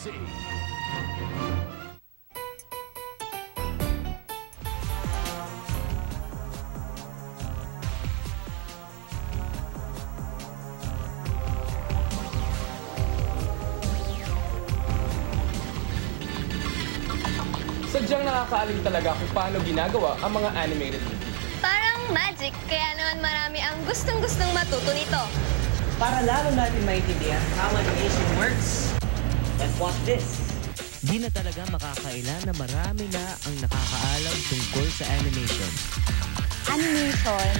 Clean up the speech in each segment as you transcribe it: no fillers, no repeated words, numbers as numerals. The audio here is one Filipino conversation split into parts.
C. Sadyang nakakaalim talaga kung paano ginagawa ang mga animated movie. Parang magic, kaya naman marami ang gustong-gustong matuto nito. Para lalo natin maintindihan how animation works, let's watch this. Di na talaga makakaila na marami na ang nakakaalam tungkol sa animation. Animation,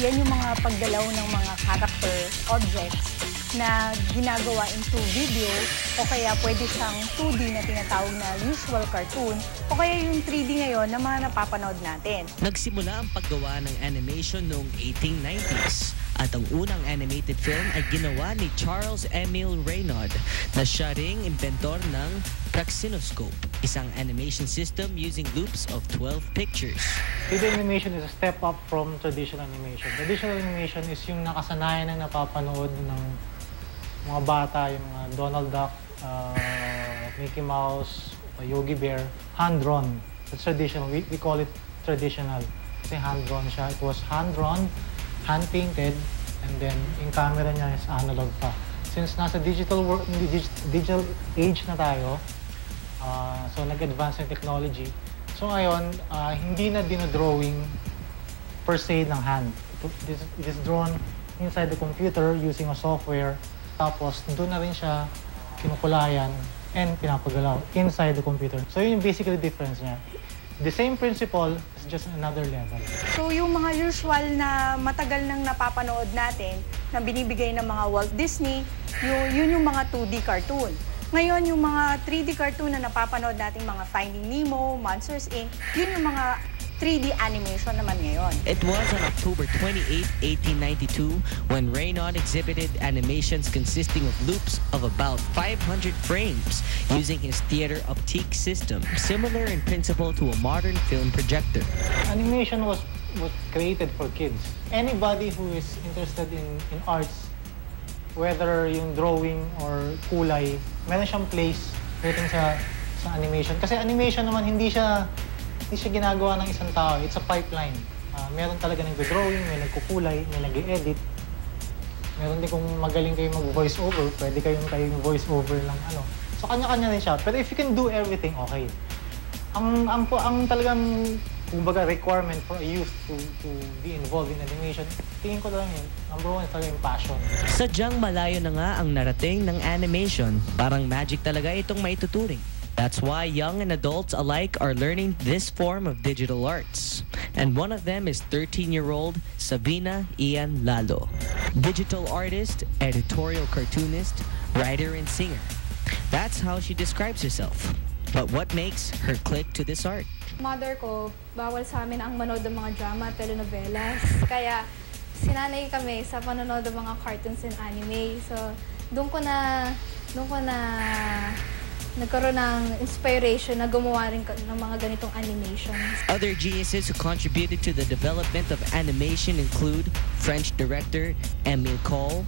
yan yung mga pagdalaw ng mga character, objects na ginagawa into video o kaya pwede siyang 2D na tinatawag na visual cartoon o kaya yung 3D ngayon na mga napapanood natin. Nagsimula ang paggawa ng animation noong 1890s at ang unang animated film ay ginawa ni Charles Emile Reynaud na siya ring inventor ng Praxinoscope, isang animation system using loops of 12 pictures. 3D animation is a step up from traditional animation. Traditional animation is yung nakasanayan na napapanood ng mga bata, yung mga Donald Duck, Mickey Mouse, Yogi Bear, hand-drawn. It's traditional. We call it traditional. Kasi hand-drawn siya. It was hand-drawn, hand-painted, and then yung camera niya is analog pa. Since nasa digital age na tayo, so nag-advance yung technology. So ngayon, hindi na dinodrawing per se ng hand. It is drawn inside the computer using a software. Tapos, doon na rin siya kinukulayan and pinapagalaw inside the computer. So, yun yung basically difference niya. The same principle is just another level. So yung mga usual na matagal nang napapanood natin na binibigay ng mga Walt Disney, yun yung mga 2D cartoon. Ngayon, yung mga 3D cartoon na napapanood natin, mga Finding Nemo, Monsters, Inc., yun yung mga 3D animation naman ngayon. It was on October 28, 1892, when Reynaud exhibited animations consisting of loops of about 500 frames using his theater optique system, similar in principle to a modern film projector. Animation was created for kids. Anybody who is interested in arts, whether yung drawing or kulay, meron siyang place waiting sa animation. Kasi animation naman hindi siya ginagawa ng isang tao. It's a pipeline. Meron talaga nag-drawing, may nagkukulay, may nag-edit. Meron din kung magaling kayo mag-voice over, pwede kayong voice over lang ano. So kanya-kanya rin siya. Pero if you can do everything, okay. Ang talagang kumbaga requirement for a youth to be involved in animation, tingin ko lang yun. Number one is talaga yung passion. Sadyang malayo na nga ang narating ng animation. Parang magic talaga itong maituturing. That's why young and adults alike are learning this form of digital arts. And one of them is 13-year-old Sabina Ian Lalo. Digital artist, editorial cartoonist, writer, and singer. That's how she describes herself. But what makes her click to this art? Mother ko, bawal sa amin ang manood ng mga drama, telenovelas. Kaya sinanay kami sa panonood ng mga cartoons and anime. So doon ko na nagkaroon ng inspiration na gumawa rin ng mga ganitong animations. Other geniuses who contributed to the development of animation include French director Emil Cole,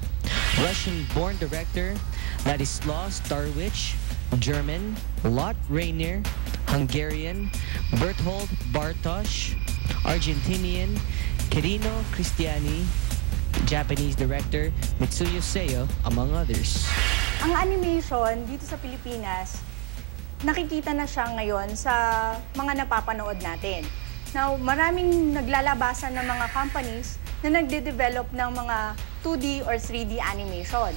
Russian-born director Ladislav Starwich, German Lot Rainier, Hungarian Berthold Bartosz, Argentinian Kirino Cristiani, Japanese director Mitsuyo Seo, among others. Ang animation dito sa Pilipinas, nakikita na siya ngayon sa mga napapanood natin. Now, maraming naglalabasan ng mga companies na nagde-develop ng mga 2D or 3D animation.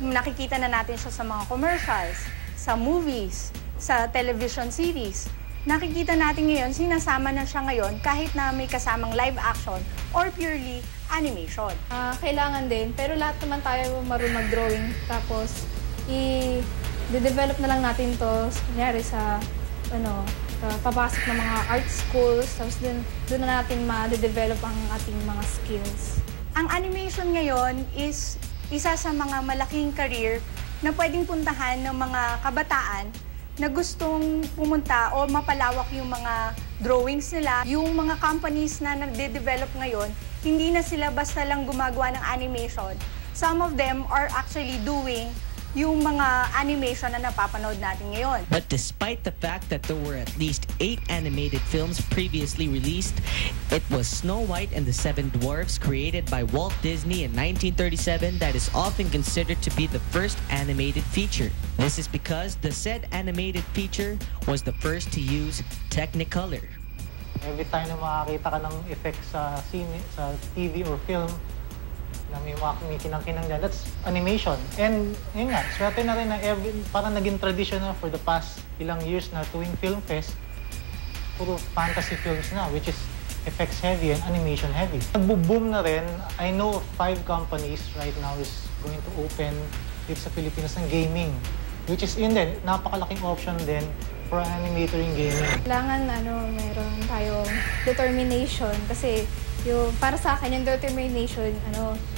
Nakikita na natin siya sa mga commercials, sa movies, sa television series. Nakikita natin ngayon, sinasama na siya ngayon kahit na may kasamang live action or purely animation. Kailangan din, pero lahat naman tayo marunong mag-drawing. Tapos, i-develop na lang natin to kunyari sa papasok ng mga art schools, tapos doon na natin ma-develop ang ating mga skills. Ang animation ngayon is isa sa mga malaking career na pwedeng puntahan ng mga kabataan na gustong pumunta o mapalawak yung mga drawings nila. Yung mga companies na nagde-develop ngayon, hindi na sila basta lang gumagawa ng animation. Some of them are actually doing yung mga animation na napapanood natin ngayon. But despite the fact that there were at least 8 animated films previously released, it was Snow White and the Seven Dwarfs, created by Walt Disney in 1937, that is often considered to be the first animated feature. This is because the said animated feature was the first to use Technicolor. Every time na makakita ka ng effects sa TV or film, na may mga kinikinang-kinang dyan, that's animation. And yun nga, swerte na rin na parang naging traditional for the past ilang years na tuwing film fest, puro fantasy films na, which is effects heavy and animation heavy. Nagbo-boom na rin. I know of 5 companies right now is going to open dito sa Pilipinas ng gaming, which is yun din, napakalaking option din for an animator in gaming. Kailangan meron tayong determination kasi yung para sa akin yung determination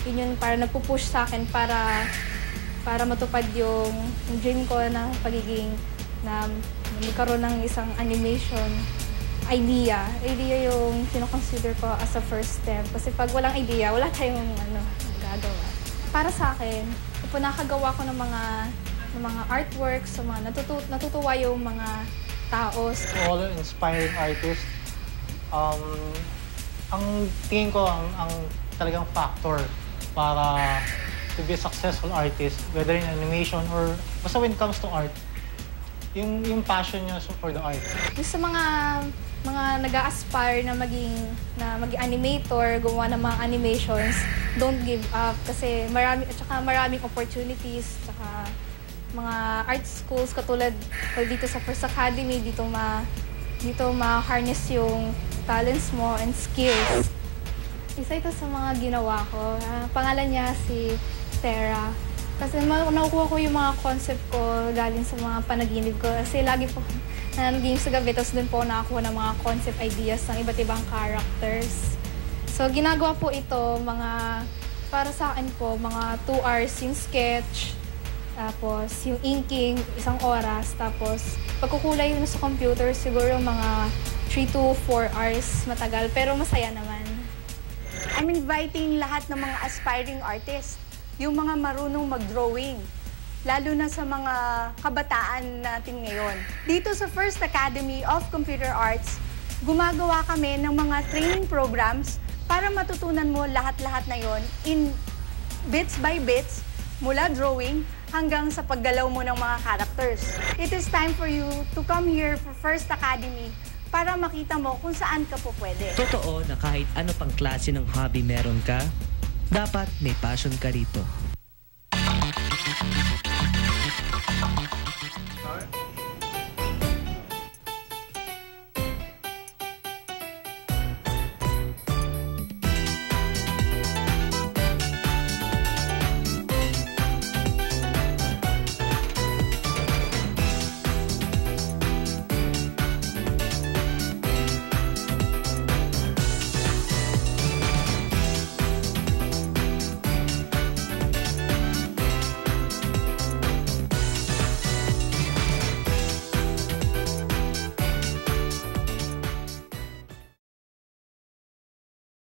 yun yung para nagpo-push sa akin para matupad yung dream ko na pagiging na magkaroon ng isang animation idea yung kino-consider ko as a first step kasi pag walang idea wala tayong gagawa. Para sa akin kapag nakagawa ko ng mga artworks, sa mga natutuwa yung mga tao. All inspiring artists, ang tingin ko ang talagang factor para to be a successful artist, whether in animation or basta when it comes to art, yung passion nyo for the art. Sa mga nag-a-aspire na maging animator, gumawa ng mga animations, don't give up kasi maraming opportunities, tsaka mga art schools katulad dito sa First Academy, dito ma-harness yung talents mo and skills. Isa ito sa mga ginawa ko. Pangalan niya si Terra. Kasi nakukuha ko yung mga concept ko galing sa mga panaginip ko. Kasi lagi po nanaginip sa gabi, tapos dun po nakakuha ng mga concept ideas ng iba't ibang characters. So ginagawa po ito, para sa akin po, mga 2 hours yung sketch, tapos yung inking, 1 oras, tapos pagkukulay yun sa computer, siguro mga 3 to 4 hours matagal, pero masaya naman. I'm inviting lahat ng mga aspiring artists, yung mga marunong mag-drawing, lalo na sa mga kabataan natin ngayon. Dito sa First Academy of Computer Arts, gumagawa kami ng mga training programs para matutunan mo lahat-lahat na yon in bits by bits, mula drawing hanggang sa paggalaw mo ng mga characters. It is time for you to come here for First Academy para makita mo kung saan ka po pwede. Totoo na kahit ano pang klase ng hobby meron ka, dapat may passion ka rito.